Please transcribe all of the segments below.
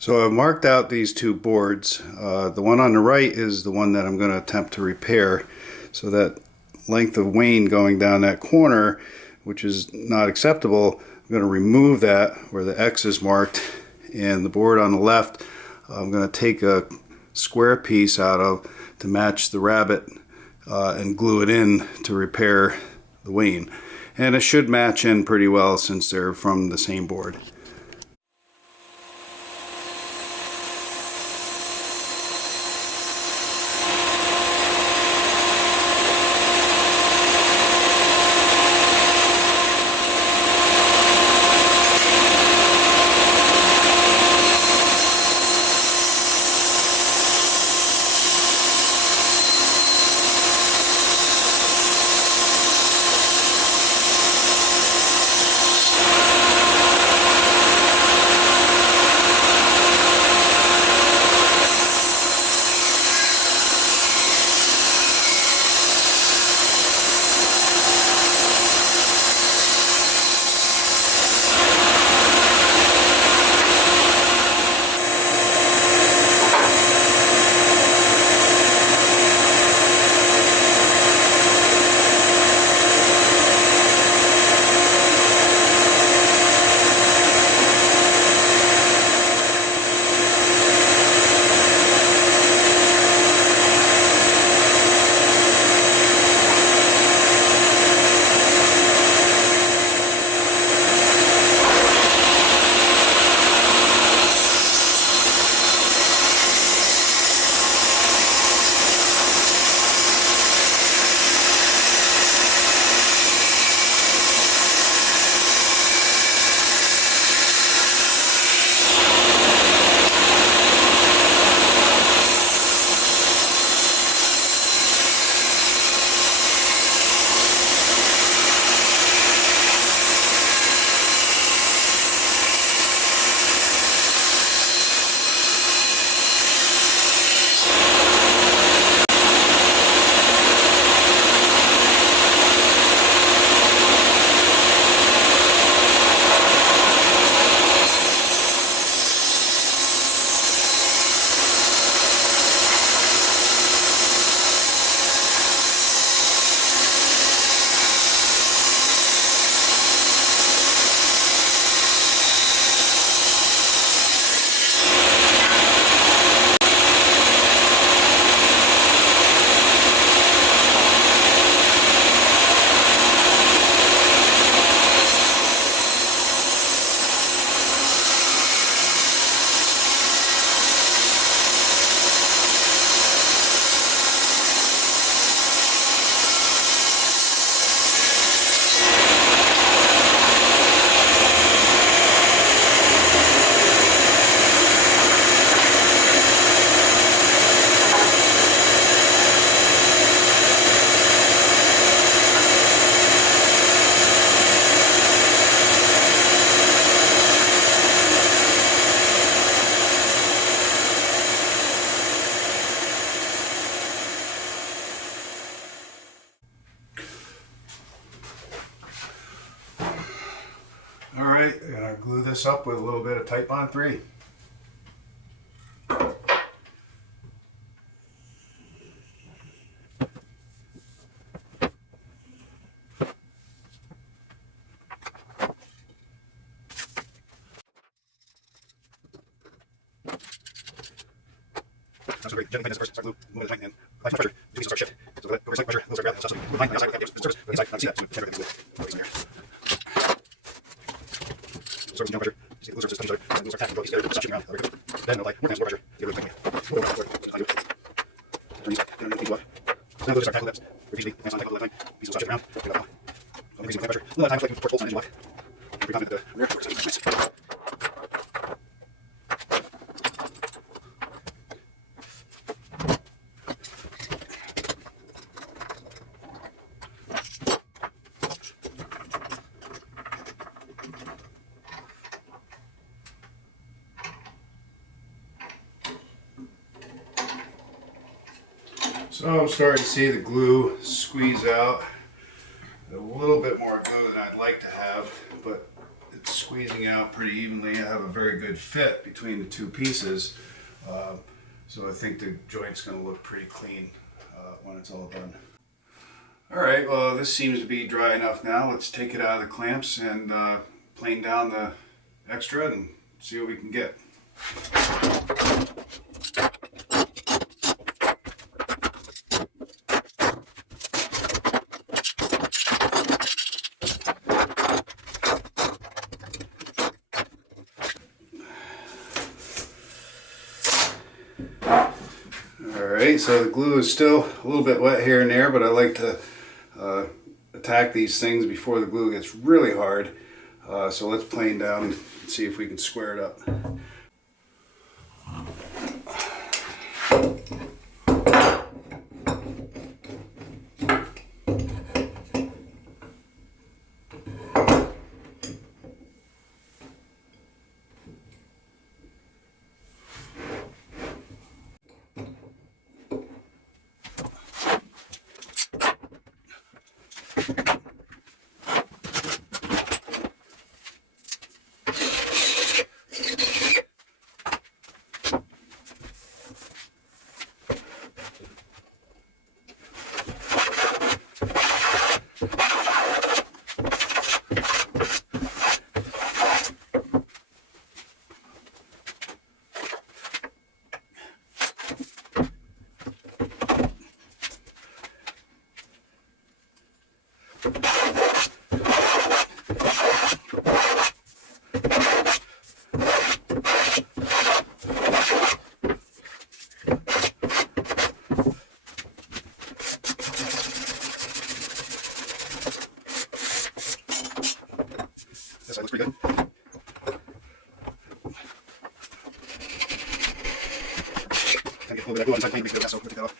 So I've marked out these two boards. The one on the right is the one that I'm going to attempt to repair. So that length of wane going down that corner, which is not acceptable, I'm going to remove that where the X is marked. And the board on the left, I'm going to take a square piece out of to match the rabbet and glue it in to repair the wane. And it should match in pretty well since they're from the same board. Alright, I'm going to glue this up with a little bit of Tight Bond 3. That's great. Gently first, start glue, move the joint in. Apply pressure, do start shift. So that reverse pressure, those are grabbing stuff. So behind the outside, we can surface. Inside, not see that. So everything's good. Here. Surface and pressure. See the glue surfaces touch each other. And glue are tackling both together. Stop shooting around. There we go. Then apply more times more pressure. Get rid of the thing. Turn these. Turn them up. So now glue start tackling lips. Repeatedly. Hands on tackle the thing. Pieces start shifting around. Get it out. increasing the pressure. A lot of times, like, port bolts on engine block. Pretty confident the rear forks are nice. So I'm starting to see the glue squeeze out. A little bit more glue than I'd like to have, but it's squeezing out pretty evenly. I have a very good fit between the two pieces, so I think the joint's going to look pretty clean when it's all done. Alright, well, this seems to be dry enough now. Let's take it out of the clamps and plane down the extra and see what we can get. Alright, so the glue is still a little bit wet here and there, but I like to attack these things before the glue gets really hard. So let's plane down and see if we can square it up. This side looks pretty good. Kind of get a little bit of glue on the side plane, makes it a mess, so we'll take that off.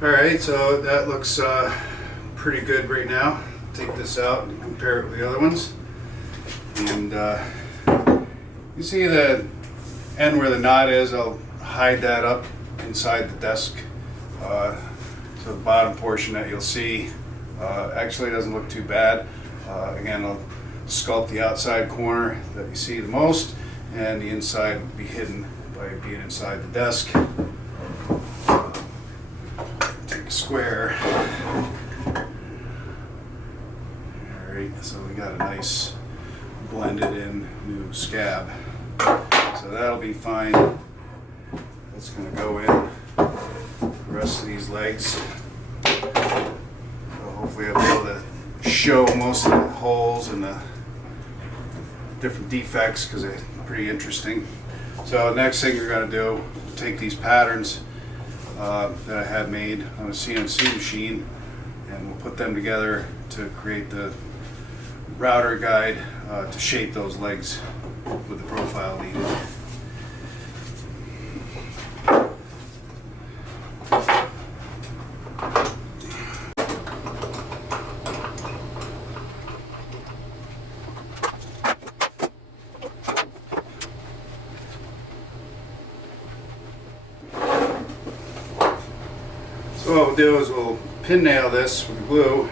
Alright, so that looks pretty good right now. Take this out and compare it with the other ones. And you see the end where the knot is, I'll hide that up inside the desk. So the bottom portion that you'll see actually doesn't look too bad. Again, I'll sculpt the outside corner that you see the most, and the inside will be hidden by being inside the desk. Square. Alright, so we got a nice blended in new scab. So that'll be fine. That's going to go in the rest of these legs. So hopefully I'll be able to show most of the holes and the different defects because they're pretty interesting. So next thing we're going to do, take these patterns that I had made on a CNC machine, and we'll put them together to create the router guide to shape those legs with the profile needed. So what we'll do is we'll pin nail this with glue.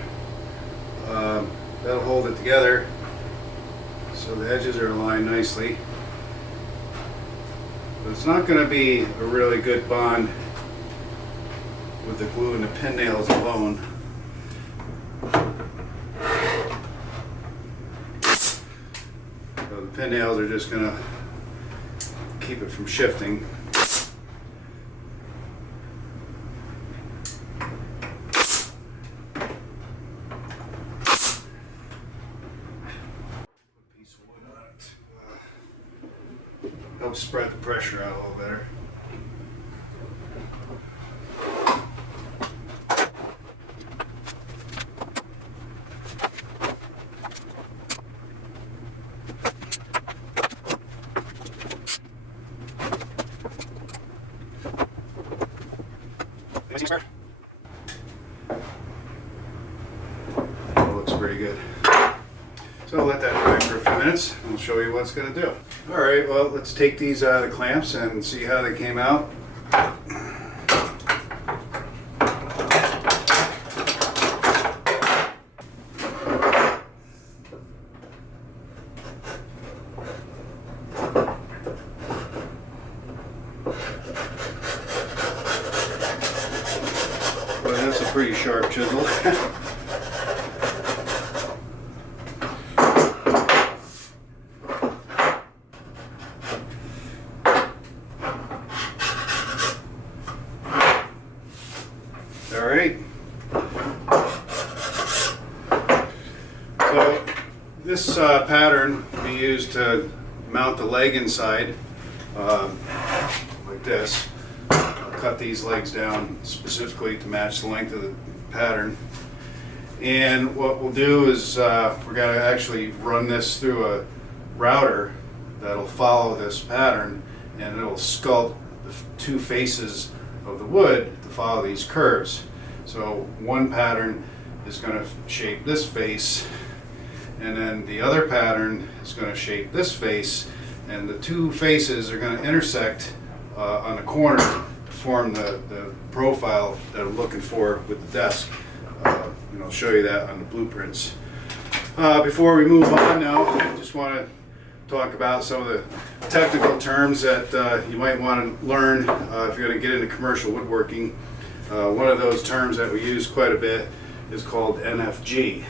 That'll hold it together so the edges are aligned nicely. But it's not going to be a really good bond with the glue and the pin nails alone. So the pin nails are just going to keep it from shifting. Help spread the pressure out a little better. That looks pretty good. So I'll let that dry for a few minutes and we'll show you what it's going to do. Alright, well, let's take these out of the clamps and see how they came out. Well, that's a pretty sharp chisel. Alright, so this pattern will be used to mount the leg inside, like this. I'll cut these legs down specifically to match the length of the pattern. And what we'll do is we're going to actually run this through a router that'll follow this pattern, and it'll sculpt the two faces of the wood to follow these curves. So one pattern is going to shape this face, and then the other pattern is going to shape this face, and the two faces are going to intersect on the corner to form the profile that I'm looking for with the desk. And I'll show you that on the blueprints. Before we move on now, I just want to talk about some of the technical terms that you might want to learn if you're going to get into commercial woodworking. One of those terms that we use quite a bit is called NFG.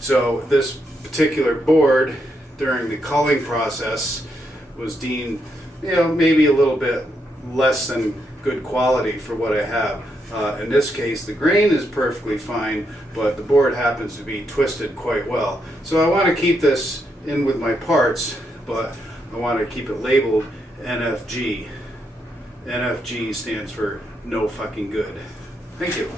So this particular board during the culling process was deemed, maybe a little bit less than good quality for what I have. In this case, the grain is perfectly fine, but the board happens to be twisted quite well. So I want to keep this in with my parts, but I want to keep it labeled NFG. NFG stands for no fucking good. Thank you.